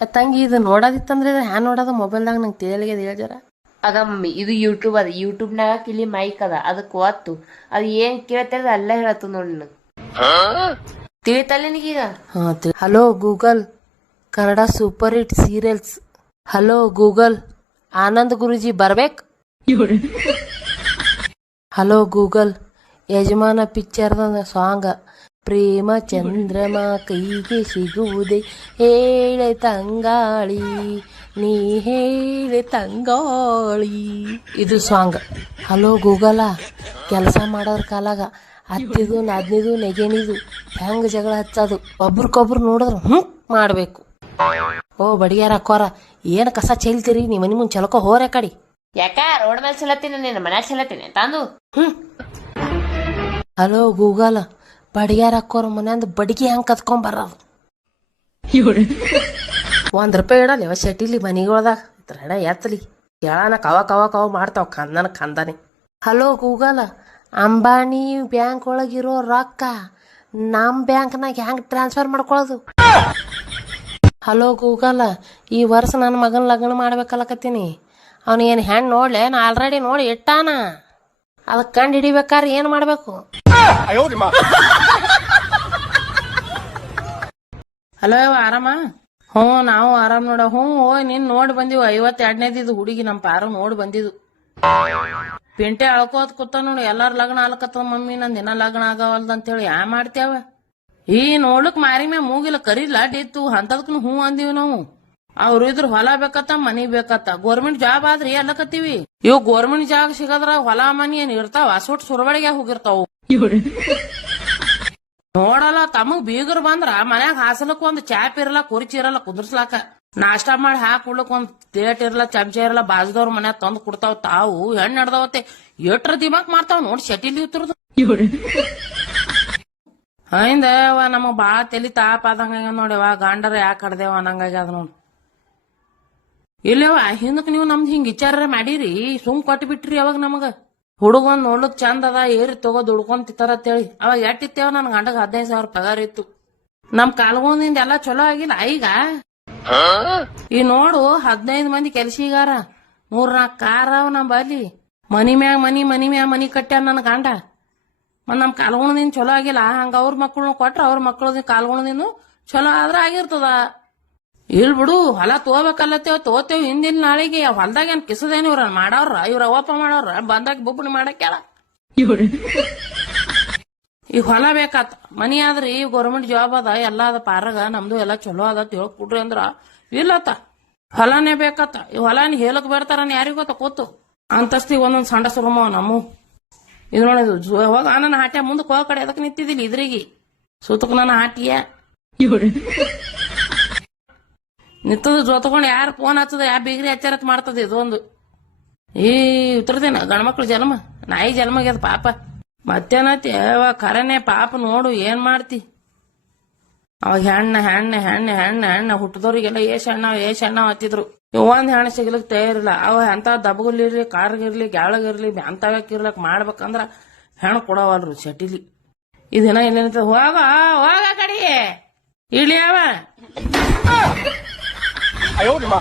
ತಂಗಿ ಇದು ನೋಡೋದಿತ್ತಂದ್ರೆ ಹ್ಯಾ ನೋಡೋದು? ಮೊಬೈಲ್ದಾಗ ನಂಗೆ ತಿಳಿಯಲಿಗೆ ಹೇಳ್ಜಾರ ಆಗ ಮಮ್ಮಿ ಇದು ಯೂಟ್ಯೂಬ್ ಅದ. ಯೂಟ್ಯೂಬ್ನಾಗ ಕಿಲಿ ಮೈಕ್ ಅದ. ಅದಕ್ಕೆ ಒತ್ತು. ಅದು ಏನ್ ಕೇಳ್ತಿರದ ಅಲ್ಲ ಹೇಳತ್ತು ನೋಡಿ ನನಗೆ. ತಿಳಿತಲ್ಲ ನಿನಗೀಗ ಹಾಂ hello Google Kannada super hit serials hello Google Anand Guruji ಬರ್ಬೇಕು? ಹಲೋ ಗೂಗಲ್ ಯಜಮಾನ ಪಿಕ್ಚರ್ದ ಸಾಂಗ್ ಪ್ರೇಮ ಚಂದ್ರಮ ಕೈಗೆ ಸಿಗುವುದೇ? ಹೇಳೆ ತಂಗಾಳಿ ನೀ ಹೇಳೆ ತಂಗಾಳಿ. ಇದು ಸಾಂಗ್. ಹಲೋ ಗೂಗಲ ಕೆಲಸ ಮಾಡೋರ ಕಾಲಾಗ. ಹತ್ತಿದು ನದ್ನಿದು ನೆಗೆನಿದು ಹೆಂಗ್ ಜಗಳ ಹಚ್ಚೋದು? ಒಬ್ರಿಗೊಬ್ರು ನೋಡಿದ್ರು ಹ್ಞೂ ಮಾಡಬೇಕು. ಓ ಬಡಿಯಾರ ಅಕ್ಕೋರ ಏನು ಕಸ ಚೆಲ್ತೀರಿ? ನಿಮ್ಮ ಮನೆ ಮುಂದೆ ಚಲಕೋ ಹೋರೆ ಕಡಿ. ಯಾಕ? ರೋಡ್ ಮೇಲೆ ಚೆಲ್ಲತ್ತೀನಿ ನಿನ್ನ ಮನೆ ಮನ್ಯಾಗ ಚೆಲ್ಲತ್ತೀನಿ ತಂದು. ಹಲೋ ಗೂಗಲ್ ಬಡಿಯಾರ ಅಕ್ಕೋರ ಅಂದ್ ಬಡಿಗೆ ಹೆಂಗೆ ಕತ್ಕೊಂಬರೋದು ಒಂದ್ ರೂಪಾಯಿ ಇಡಲ್ಲ ಯಾವ ಶೆಟ್ಟಿಲಿ ಮನಿಗೊಳ್ದಾಗ? ಹಣ ಎತ್ತಲಿ. ಕೇಳಾನ ಕವ ಕವ ಕವ ಮಾಡ್ತಾವ ಕಂದನ ಕಂದನಿ. ಹಲೋ ಗೂಗಲ್ ಅಂಬಾನಿ ಬ್ಯಾಂಕ್ ಒಳಗಿರೋ ರೊಕ್ಕ ನಮ್ಮ ಬ್ಯಾಂಕ್ನಾಗ ಹೆಂಗ್ ಟ್ರಾನ್ಸ್ಫರ್ ಮಾಡ್ಕೊಳ್ಳೋದು ಹಲೋ ಗೂಗಲ್ ಈ ವರ್ಷ ನನ್ನ ಮಗನ ಲಗ್ನ ಮಾಡ್ಬೇಕಲ್ಲಕತ್ತೀನಿ ಅವನು ಏನು ಹೆಣ್ಣು ನೋಡ್ಲೆ ನಾ ಆಲ್ರೆಡಿ ನೋಡಿ ಇಟ್ಟಾನ. ಅದಕ್ಕೆ ಕಂಡು ಹಿಡಿಬೇಕಾದ್ರೆ ಏನು ಮಾಡಬೇಕು? ಹಲೋ, ಆರಾಮ? ಹ್ಞೂ, ನಾವು ಆರಾಮ್ ನೋಡ. ಹ್ಞೂ, ಓಯ್, ನಿನ್ ನೋಡಿ ಬಂದಿವು. ಐವತ್ತೆರಡನೇದಿದ್ದು ಹುಡುಗಿ ನಮ್ಮ ಪಾರು ನೋಡಿ ಬಂದಿದ್ದು ಪಿಂಟೆ ಅಳ್ಕೋತ್ ಕೂತ ನೋಡಿ. ಎಲ್ಲಾರ ಲಗ್ನ ಆಲಕತ್ತದ ಮಮ್ಮಿ, ನಂದು ದಿನ ಲಗ್ನ ಆಗವಲ್ದ ಅಂತೇಳಿ ಯಾ ಮಾಡ್ತೇವ ಈ ನೋಡ್ಲಕ್ ಮಾರಿ ಮ್ಯಾ ಮೂಗಿಲ್ಲ ಕರಿ ಲಡ್ ಇತ್ತು. ಅಂತದಕ್ನು ಹ್ಞೂ ಅಂದಿವಿ ನಾವು. ಅವ್ರು ಇದ್ರ ಹೊಲ ಬೇಕತ್ತ, ಮನಿ ಬೇಕತ್ತ. ಗೋರ್ಮೆಂಟ್ ಜಾಬ್ ಆದ್ರಿ, ಎಲ್ಲಕತ್ತೀವಿ. ಇವ್ ಗೋರ್ಮೆಂಟ್ ಜಾಬ್ ಸಿಗದ್ರ ಹೊಲ, ಮನಿ ಏನ್ ಇರ್ತಾವ? ಸುಟ್ ಸುರವಳಿಗೆ ಹೋಗಿರ್ತಾವ. ನೋಡಲ್ಲ ತಮಗ್ ಬೀಗರ್ ಬಂದ್ರ ಮನ್ಯಾಗ ಹಾಸಲಕ್ ಒಂದ್ ಚಾಪ್ ಇರಲ್ಲ ಕುರ್ಚಿ ಇರಲ್ಲ ಕುದರ್ಸ್ಲಾಕ. ನಾಷ್ಟಾ ಮಾಡಿ ಹಾಕೊಡ್ಲಕ್ ಒಂದ್ ಪ್ಲೇಟ್ ಇರಲ್ಲ ಚಮಚ ಇರಲ್ಲ ಬಾಜುದವ್ರ ಮನ್ಯಾಗ ತಂದ್ ಕೊಡ್ತಾವ್ ತಾವು. ಹೆಣ್ ನಡ್ದಾವತ್ತೆ. ಎಟ್ರ ದಿಮಾಕ್ ಮಾಡ್ತಾವ್ ನೋಡ್ ಶಟಿಲಿ ಉತ್ತರದು. ಹಿಂದ ನಮಗ್ ಬಾಳ ತಲಿ ತಾಪ ಆದಂಗ ನೋಡ್ಯವ ಗಾಂಡರ ಯಾಕೆ ಕಡ್ದೇವ ಅನ್ನಂಗಾಗ್ಯದ ನೋಡ್. ಇಲ್ಲವ ಹಿಂದಕ್ ನೀವು ನಮ್ದು ಹಿಂಗ್ ವಿಚಾರ ಮಾಡಿರಿ ಸುಮ್ ಕೊಟ್ಟು ಬಿಟ್ರಿ ಅವಾಗ ನಮಗ. ಹುಡುಗನ್ ನೋಡ್ಲಕ್ ಚಂದ ಅದ, ಏರಿ ತಗೋ ದುಡ್ಕೊಂತಿತ್ತಾರ ಅಂತೇಳಿ. ಅವಾಗ ಎಟ್ಟಿತ್ತೇವ ನನ್ ಗಂಡಗ ಹದಿನೈದು ಸಾವಿರ ಪಗಾರ ಇತ್ತು. ನಮ್ ಕಾಲ್ಗೊಂದಿಂದ ಎಲ್ಲಾ ಚಲೋ ಆಗಿಲ್ಲ, ಈಗ? ಈ ನೋಡು, ಹದಿನೈದು ಮಂದಿ ಕೆಲ್ಸಿಗಾರ. ಮೂರ್ ನಾಲ್ಕು ಕಾರ ಅವ ನಮ್ ಬಲ್ಲಿ. ಮನಿ ಮ್ಯಾಗ ಮನಿ ಮನಿ ಮ್ಯಾಗ ಮನಿ ಕಟ್ಟ್ಯಾನ ನನ್ ಗಂಡ. ಮತ್ ನಮ್ ಕಾಲ್ಗುಣದಿಂದ ಚಲೋ ಆಗಿಲ್ಲ, ಹಂಗ ಅವ್ರ ಮಕ್ಕಳನ್ನ ಕೊಟ್ರ ಅವ್ರ ಮಕ್ಕಳ ಕಾಲ್ಗುಣದಿಂದ ಚಲೋ ಆದ್ರ ಆಗಿರ್ತದ. ಇಲ್ ಬಿಡು, ಹೊಲ ತಗೋಬೇಕಲ್ಲತ್ತೇವ್, ತಗೋತೇವ್, ಹಿಂದಿನ ನಾಳೆಗೆ ಹೊಲ್ದಾಗ ಏನ್ ಕಿಸದೇನು ಇವ್ರ ಮಾಡವ್ರ, ಇವ್ರ ಅವಪ್ಪ ಮಾಡವ್ರ, ಬಂದಾಗ ಬುಬ್ಬಣಿ ಮಾಡಕ್ಯಾಳ. ಈ ಹೊಲ ಬೇಕಾತ, ಮನಿ ಆದ್ರಿ ಗೌರ್ಮೆಂಟ್ ಜಾಬ್ ಅದ, ಎಲ್ಲ ಅದ ಪಾರಗ, ನಮ್ದು ಎಲ್ಲ ಚಲೋ ಅದ ತಿಳ್ಕೊಡ್ರಿ ಅಂದ್ರ, ಇಲ್ಲತ್ತ. ಹೊಲನೇ ಬೇಕತ್ತ, ಈ ಹೊಲನ ಹೇಳಕ್ ಬರ್ತಾರ ಯಾರಿಗೂ ಗೊತ್ತ, ಕೂತು. ಅಂತಸ್ತಿಗೆ ಒಂದೊಂದ್ ಸಣ್ಣ ಸುರಮ ನಮ್ಮು. ಇದು ನೋಡಿದ್ರು ಹೋಗ ನನ್ನ ಹಾಟ್ಯ ಮುಂದಕ್ಕೆ ಹೋಗ ಕಡೆ ಅದಕ್ಕೆ ನಿಂತಿದ್ದಿಲ್ಲ ಇದ್ರಿಗೆ. ಸೂತಕ್ ನನ್ನ ಹಾಟಿಯ? ನಿಂತದ ಜೊತಕೊಂಡು ಯಾರು ಫೋನ್ ಹಚ್ಚದ ಯಾ ಬಿಗ್ರಿ ಹಚ್ಚಾರತ್ ಮಾಡ್ತದ ಇದೊಂದು ಈ ಉತ್ತರದೇನ ಗಂಡ್ಮಕ್ಳು ಜನ್ಮ, ನಾಯಿ ಜನ್ಮ ಆಗ್ಯದ ಪಾಪ. ಮತ್ತೇನತಿ ಅವ ಖರೇನೆ ಪಾಪ ನೋಡು, ಏನ್ ಮಾಡ್ತಿ? ಅವಾಗ ಹೆಣ್ಣ ಹೆಣ್ಣ ಹೆಣ್ಣ ಹೆಣ್ಣ ಹೆಣ್ಣ, ಹುಟ್ಟದವ್ರಿಗೆಲ್ಲ ಏಷ್ ಹೆಣ್ಣ ಏಷ್ ಹೆಣ್ಣ ಹತ್ತಿದ್ರು ಒಂದ್ ಹೆಣ್ಣು ಸಿಗ್ಲಿಕ್ ತಯಾರಿಲ್ಲ ಅವ ಎಂತ ದಬಗಲಿರ್ಲಿ ಕಾರ್ಗಿರ್ಲಿ ಗ್ಯಾಳಗಿರ್ಲಿ ಅಂತವಕ್ಕಿರ್ಲಕ್ ಮಾಡ್ಬೇಕಂದ್ರ ಹೆಣ್ಣು ಕೊಡವಲ್ರು ಚಟಿಲಿ ಇದೇನ ಏನೇನ ಹೋಗ ಹೋಗ ಕಡಿ. ಇಳಿ ಅವ